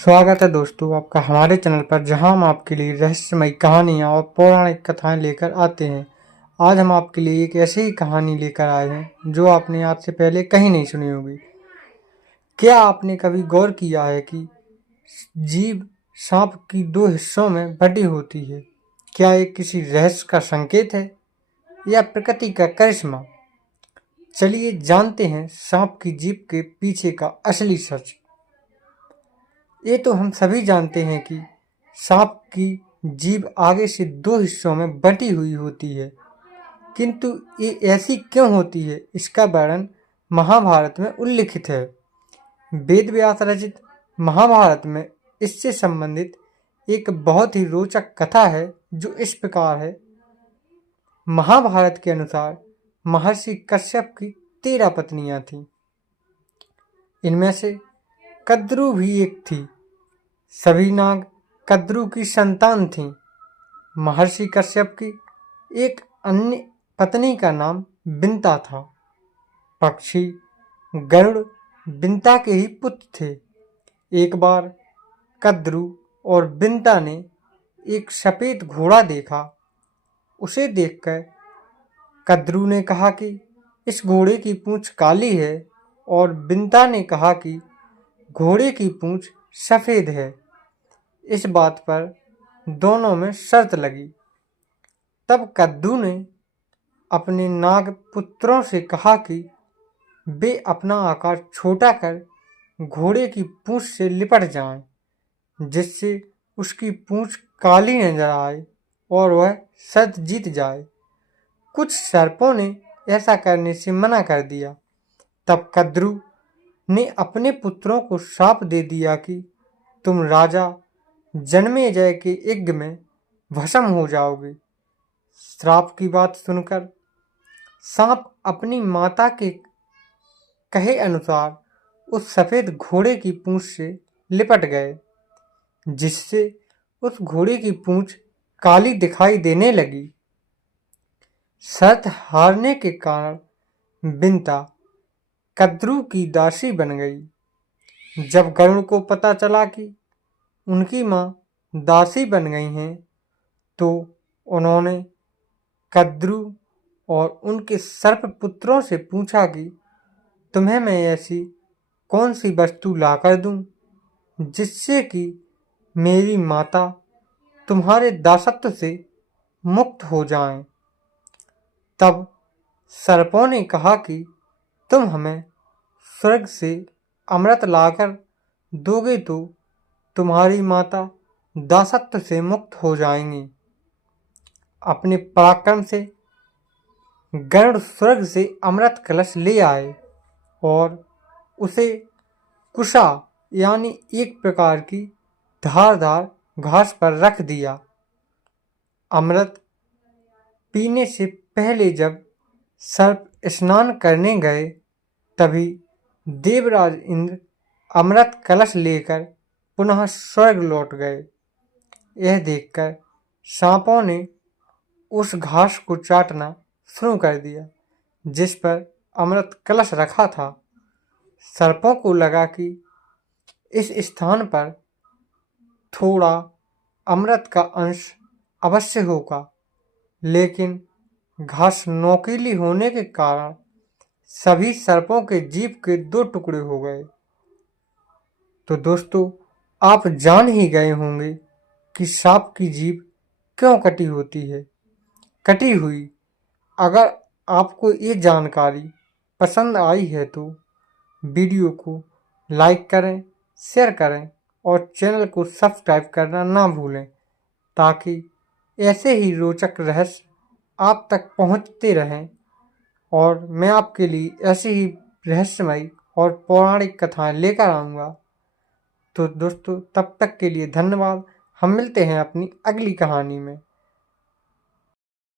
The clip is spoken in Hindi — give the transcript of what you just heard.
स्वागत है दोस्तों आपका हमारे चैनल पर, जहां हम आपके लिए रहस्यमयी कहानियां और पौराणिक कथाएं लेकर आते हैं। आज हम आपके लिए एक ऐसी ही कहानी लेकर आए हैं जो आपने आज से पहले कहीं नहीं सुनी होगी। क्या आपने कभी गौर किया है कि जीभ सांप की दो हिस्सों में बटी होती है? क्या ये किसी रहस्य का संकेत है या प्रकृति का करिश्मा? चलिए जानते हैं सांप की जीभ के पीछे का असली सच। ये तो हम सभी जानते हैं कि सांप की जीभ आगे से दो हिस्सों में बटी हुई होती है, किंतु ये ऐसी क्यों होती है, इसका वर्णन महाभारत में उल्लिखित है। वेद व्यास रचित महाभारत में इससे संबंधित एक बहुत ही रोचक कथा है जो इस प्रकार है। महाभारत के अनुसार महर्षि कश्यप की 13 पत्नियां थीं। इनमें से कद्रू भी एक थी। सभी नाग कद्रू की संतान थीं। महर्षि कश्यप की एक अन्य पत्नी का नाम बिंता था। पक्षी गरुड़ बिंता के ही पुत्र थे। एक बार कद्रू और बिंता ने एक सफेद घोड़ा देखा। उसे देखकर कद्रू ने कहा कि इस घोड़े की पूंछ काली है, और बिंता ने कहा कि घोड़े की पूंछ सफेद है। इस बात पर दोनों में शर्त लगी। तब कद्रू ने अपने नाग पुत्रों से कहा कि वे अपना आकार छोटा कर घोड़े की पूंछ से लिपट जाएं, जिससे उसकी पूंछ काली नजर आए और वह शर्त जीत जाए। कुछ सर्पों ने ऐसा करने से मना कर दिया। तब कद्रू ने अपने पुत्रों को श्राप दे दिया कि तुम राजा जन्मेजय के यज्ञ में भस्म हो जाओगे। श्राप की बात सुनकर सांप अपनी माता के कहे अनुसार उस सफेद घोड़े की पूंछ से लिपट गए, जिससे उस घोड़े की पूंछ काली दिखाई देने लगी। शर्त हारने के कारण बिंता कद्रू की दासी बन गई। जब गरुड़ को पता चला कि उनकी मां दासी बन गई हैं, तो उन्होंने कद्रू और उनके सर्प पुत्रों से पूछा कि तुम्हें मैं ऐसी कौन सी वस्तु लाकर दूं जिससे कि मेरी माता तुम्हारे दासत्व से मुक्त हो जाएं। तब सर्पों ने कहा कि तुम हमें स्वर्ग से अमृत लाकर दोगे तो तुम्हारी माता दासत्व से मुक्त हो जाएंगी। अपने पराक्रम से गरुड़ स्वर्ग से अमृत कलश ले आए और उसे कुशा यानी एक प्रकार की धारदार घास पर रख दिया। अमृत पीने से पहले जब सर्प स्नान करने गए, तभी देवराज इंद्र अमृत कलश लेकर पुनः स्वर्ग लौट गए। यह देखकर सांपों ने उस घास को चाटना शुरू कर दिया जिस पर अमृत कलश रखा था। सर्पों को लगा कि इस स्थान पर थोड़ा अमृत का अंश अवश्य होगा, लेकिन घास नोकीली होने के कारण सभी सर्पों के जीभ के 2 टुकड़े हो गए। तो दोस्तों, आप जान ही गए होंगे कि सांप की जीभ क्यों कटी होती है। कटी हुई। अगर आपको ये जानकारी पसंद आई है तो वीडियो को लाइक करें, शेयर करें और चैनल को सब्सक्राइब करना ना भूलें, ताकि ऐसे ही रोचक रहस्य आप तक पहुंचते रहें और मैं आपके लिए ऐसी ही रहस्यमयी और पौराणिक कथाएं लेकर आऊँगा। तो दोस्तों, तब तक के लिए धन्यवाद। हम मिलते हैं अपनी अगली कहानी में।